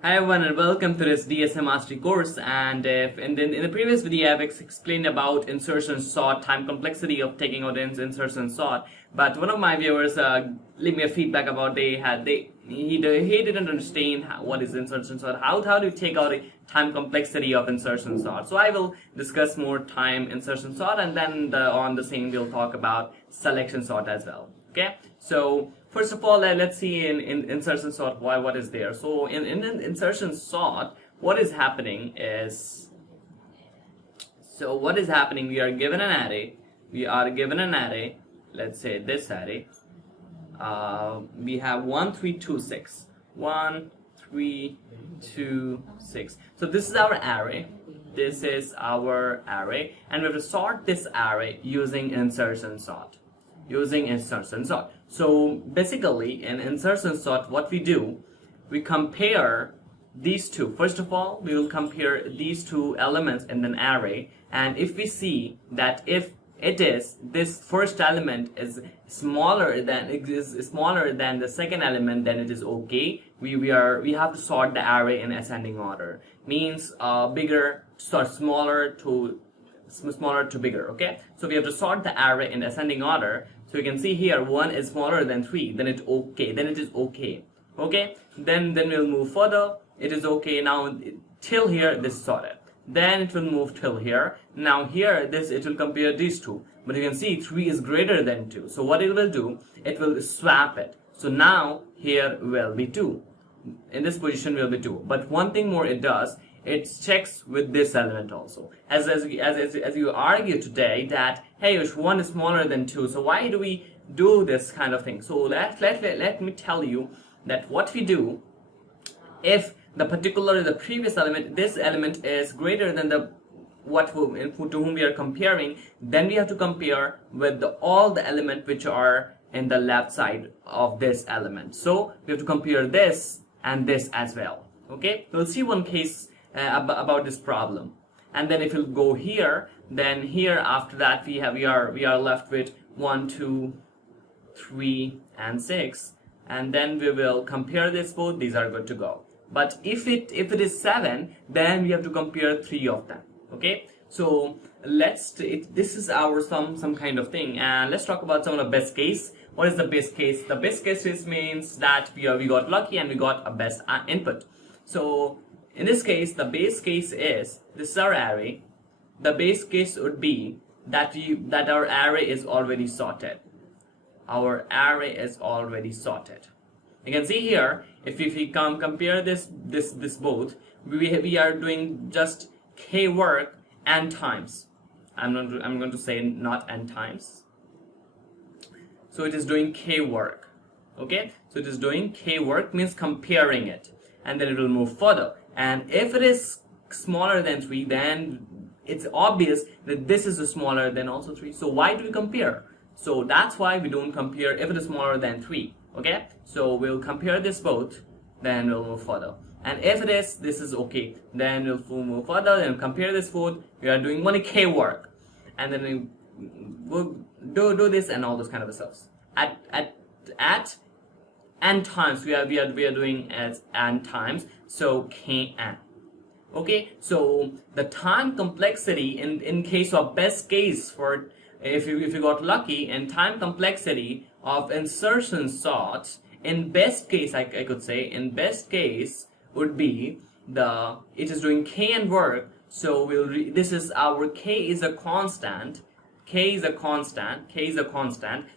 Hi everyone and welcome to this DSM Mastery course. And in the previous video I've explained about insertion sort, time complexity of taking out insertion sort. But one of my viewers leave me a feedback about he didn't understand what is insertion sort. How do you take out a time complexity of insertion sort? So I will discuss more time insertion sort, and then on the same we'll talk about selection sort as well. Okay, so first of all, let's see in insertion sort what is there. So in insertion sort, what is happening is, we are given an array. Let's say this array. We have 1 3 2 6 1 3 2 6. So this is our array. And we have to sort this array using insertion sort. So basically in insertion sort, what we do, we compare these two. First of all, we will compare these two elements in an array, and if we see that if this first element is smaller than the second element, then it is okay. We have to sort the array in ascending order. Means smaller to bigger. Okay, so we have to sort the array in ascending order. So you can see here 1 is smaller than 3, then it is okay. Okay, then we'll move further. It is okay. Now till here this is sorted. Then it will move till here. Now here it will compare these two. But you can see 3 is greater than 2. So what it will do, it will swap it. So now here will be 2. In this position will be 2. But one thing more it does, it checks with this element also. As you argue today that, hey, if 1 is smaller than 2, so why do we do this kind of thing? So let me tell you that what we do, if the previous element, this element is greater than to whom we are comparing, then we have to compare with all the elements which are in the left side of this element. So we have to compare this and this as well. Okay, we'll see one case about this problem, and then if you go here, then here after that we are left with 1 2 3 and 6, and then we will compare this both. These are good to go. But if it is 7, then we have to compare 3 of them. Okay, so this is our some kind of thing, and let's talk about some of the best case. What is the best case? The best case means that we got lucky and we got a best input. So in this case, the base case is, this is our array. The base case would be that our array is already sorted. Our array is already sorted. You can see here, if we compare this both, we are doing just k work n times. I'm going to say not n times. So it is doing k work. Okay, so it is doing k work, means comparing it, and then it will move further. And if it is smaller than 3, then it's obvious that this is smaller than also 3. So why do we compare? So that's why we don't compare if it is smaller than 3. Okay, so we'll compare this both, then we'll move further. And if this is okay, then we'll move further and compare this both. We are doing only k work, and then we'll do this and all those kind of stuff. At n times, we are doing as n times, so kn. Okay, so the time complexity in case of best case, for if you got lucky, and time complexity of insertion sorts, in best case, I could say, in best case would be it is doing kn work. So this is our k is a constant. K is a constant.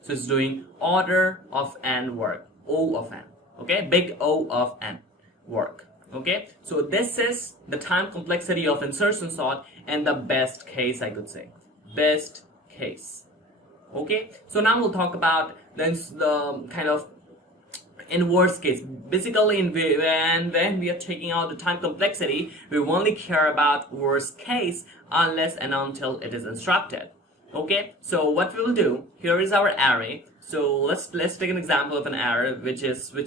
So it's doing order of n work. O of n. Okay, big O of n work. Okay, so this is the time complexity of insertion sort and the best case, I could say. Best case. Okay, so now we'll talk about the kind of in worst case. Basically, when we are taking out the time complexity, we only care about worst case unless and until it is instructed. Okay, so what we will do, here is our array. So let's take an example of an array which relates to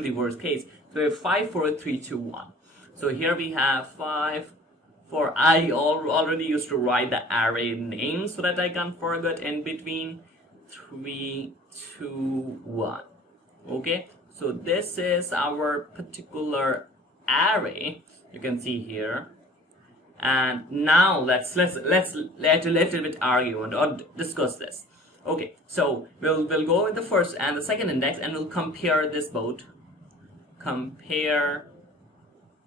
the worst case. So we have 5 4 3 2 1. So here we have 5 4. I already used to write the array name so that I can't forget in between. 3 2 1. Okay, So this is our particular array, you can see here. And now let's let a little bit argue or discuss this. Okay, so we'll go with the first and the second index, and we'll compare this both. Compare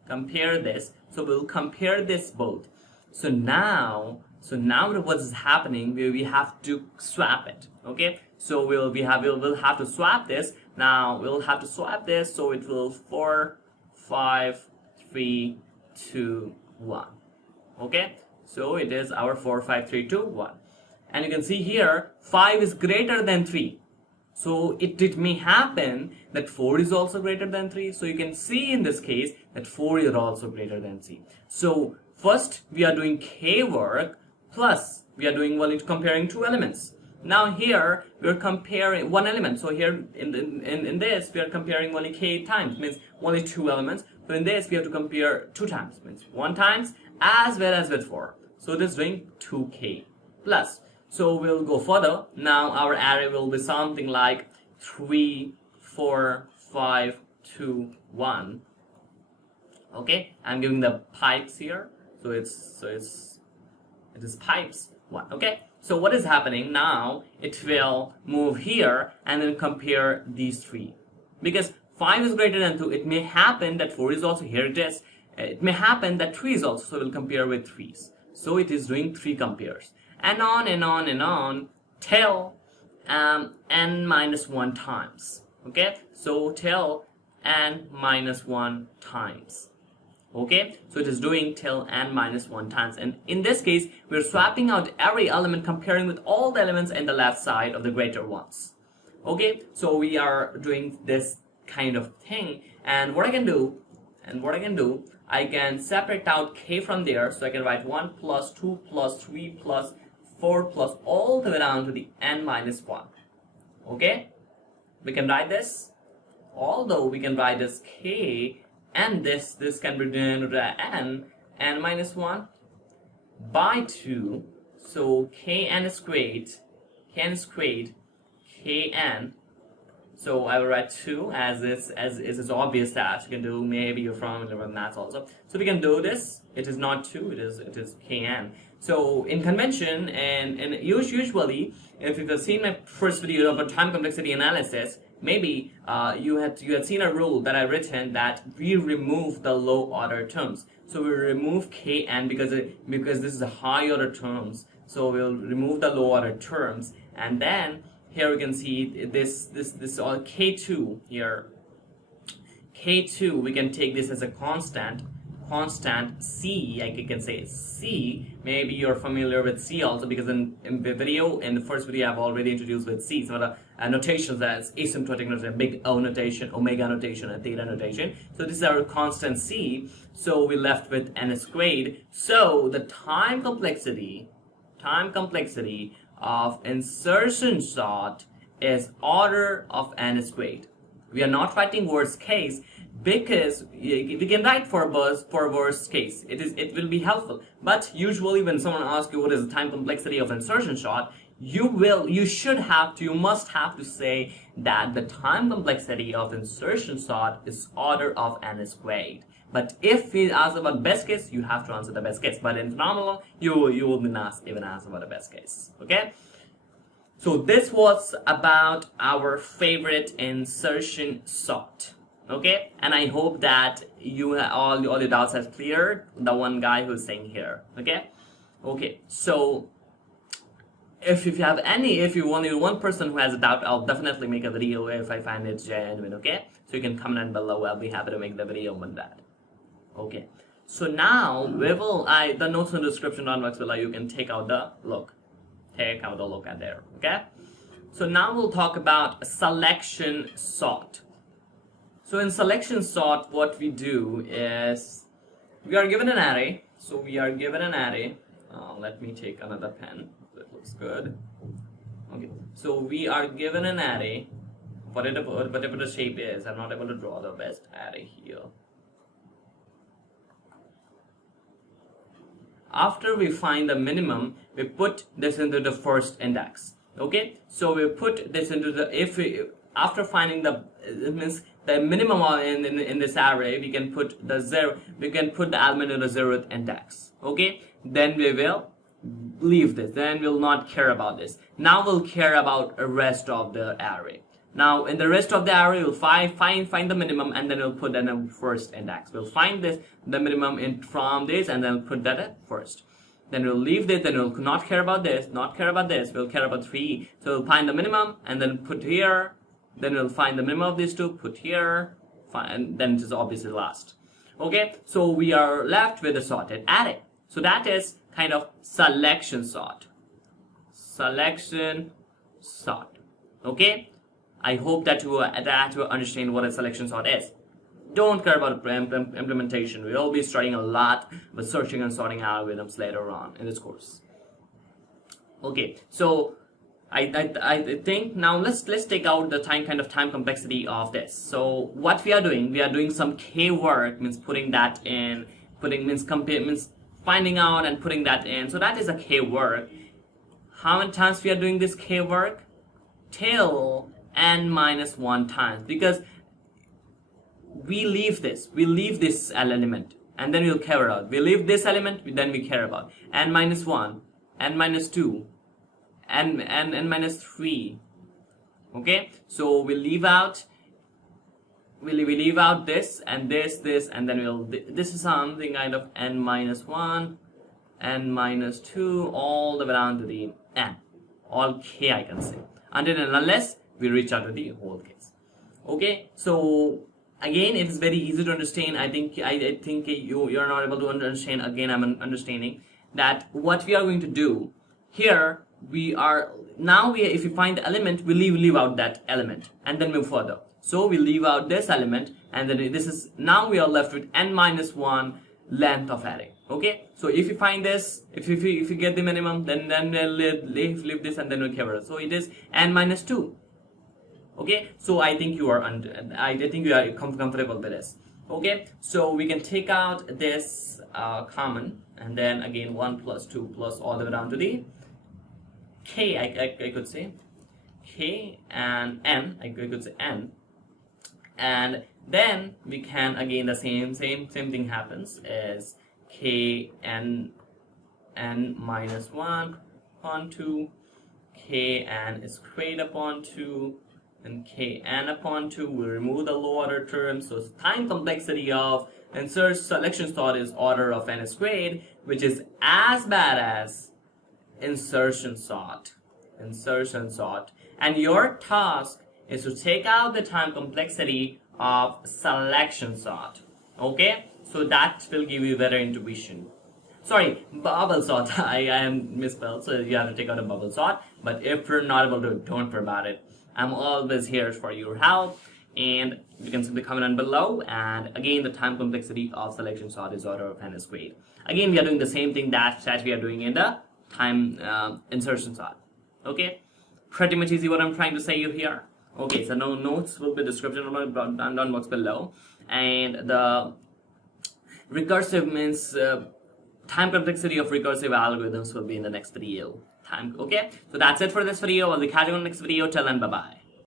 this. So we'll compare this both. So now what is happening? We have to swap it. Okay, so we'll have to swap this. Now we'll have to swap this. So it will 4, 5, 3, 2, 1. Okay, so it is our 4, 5, 3, 2, 1. And you can see here 5 is greater than 3. So it may happen that 4 is also greater than 3. So you can see in this case that 4 is also greater than 3. So first we are doing k work, plus we are doing only comparing two elements. Now here we are comparing one element. So here in this we are comparing only k times, means only two elements. So in this we have to compare 2 times, means 1 times as well as with 4. So it is doing 2k plus. So we'll go further. Now our array will be something like 3, 4, 5, 2, 1. Okay, I'm giving the pipes here. So it is pipes 1. Okay, so what is happening now? It will move here and then compare these 3, because 5 is greater than 2. It may happen that 4 is also here. It is. It may happen that 3 is also. So we'll compare with 3s. So it is doing 3 compares. And on and on and on till n minus 1 times. Okay, so till n minus 1 times. Okay, so it is doing till n minus 1 times. And in this case, we're swapping out every element, comparing with all the elements in the left side of the greater ones. Okay, so we are doing this kind of thing. And what I can do, I can separate out k from there. So I can write 1 plus 2 plus 3 plus 4 plus all the way down to the n minus 1. Okay, we can write this, although we can write this k, and this can be denoted as n minus 1 by 2. So kn squared, kn. So I will write 2 as is obvious that you can do. Maybe you're familiar with maths also. So we can do this. It is not 2. It is kn. So in convention and usually, if you've seen my first video about time complexity analysis, maybe you had seen a rule that I've written that we remove the low order terms. So we remove kn because this is a high order terms. So we'll remove the low order terms, and then here we can see this all k2 here. K2, we can take this as a constant C, like you can say C. Maybe you're familiar with C also, because in the first video I've already introduced with C. So the notations as asymptotic notation, big O notation, omega notation, and theta notation. So this is our constant C. So we left with n squared. So the time complexity of insertion sort is order of n squared. We are not writing worst case, because we can write for worst case. It will be helpful. But usually when someone asks you what is the time complexity of insertion sort, you must have to say that the time complexity of insertion sort is order of n squared. But if we ask about best case, you have to answer the best case. But in phenomenal, you will not even ask about the best case. Okay? So this was about our favorite insertion sort. Okay, and I hope that all your doubts have cleared. The one guy who's saying here. Okay. So if you have any, if you want one person who has a doubt, I'll definitely make a video if I find it genuine. Okay, so you can comment below. I'll be happy to make the video on that. Okay. So now we will. The notes in the description on box below. You can take out the look. Take out a look at there. Okay. So now we'll talk about selection sort. So in selection sort, what we do is we are given an array. So we are given an array. Let me take another pen. That looks good. Okay. So we are given an array. Whatever the shape is, I'm not able to draw the best array here. After we find the minimum, we put this into the first index. Okay. So we put this into the after finding the it means the minimum in this array, we can put the element in the 0th index. Okay, then we will leave this, then we'll not care about this. Now we'll care about the rest of the array. Now in the rest of the array, we'll find the minimum, and then we'll put that in first index. We'll find the minimum from this, and then we'll put that at first. Then we'll leave this, then we'll not care about this, we'll care about 3. So we'll find the minimum and then put here, then we'll find the minimum of these two, put here, and then it is obviously last. Okay, so we are left with a sorted array. So that is kind of selection sort. Okay, I hope that you understand what a selection sort is. Don't care about implementation. We will be studying a lot with searching and sorting algorithms later on in this course. Okay, so I think now let's take out the time complexity of this. So what we are doing some K work, means putting that in, means finding out and putting that in. So that is a K work. How many times we are doing this K work? Till n-1 times, because we leave this element, and then we'll care about. We leave this element, then we care about n-1, n-2, n-3. Okay, so we leave out this and this, and then this is something kind of n-1, n-2, all the way down to the n, all K I can say, until and unless we reach out to the whole case. Okay, so again, it is very easy to understand. I think you're not able to understand. Again, I'm understanding that what we are going to do here, if we find the element, we leave out that element and then move further. So we leave out this element, and then now we are left with n-1 length of array. Okay, so if you find this, if you get the minimum, then we'll leave this, and then we'll cover it. So it is n-2. Okay, so I think you are comfortable with this. Okay, so we can take out this common, and then again 1 plus 2 plus all the way down to the K. I could say K and n. I could say n, and then we can again the same thing happens as K n-1 upon 2, K n squared upon 2, and Kn upon 2. We remove the low order term, so time complexity of selection sort is order of n squared, which is as bad as insertion sort. And your task is to take out the time complexity of selection sort. Okay, so that will give you better intuition. Sorry, bubble sort. I am misspelled, so you have to take out a bubble sort. But if you're not able to, don't worry about it. I'm always here for your help, and you can simply comment on below. And again, the time complexity of selection sort is order of n squared. Again, we are doing the same thing that we are doing in the time insertion sort. Okay, pretty much easy what I'm trying to say you here. Okay, so no notes will be description down box below, and the recursive means time complexity of recursive algorithms will be in the next video. Okay, so that's it for this video. I'll be catching you on the next video. Till then, bye bye.